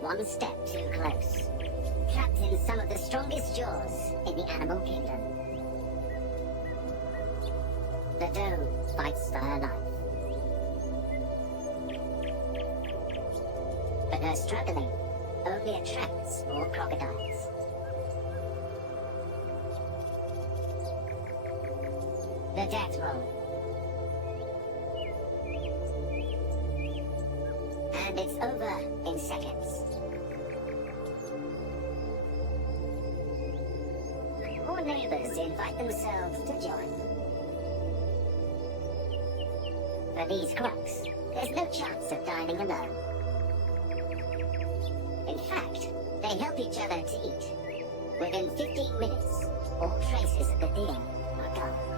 one step too close. Trapped in some of the strongest jaws in the animal kingdom. The doe fights for her life. But her struggling only attracts more crocodiles. The death roll. And it's over in seconds. More neighbors invite themselves to join. For these crocs, there's no chance of dining alone. In fact, they help each other to eat. Within 15 minutes, all traces of the deer are gone.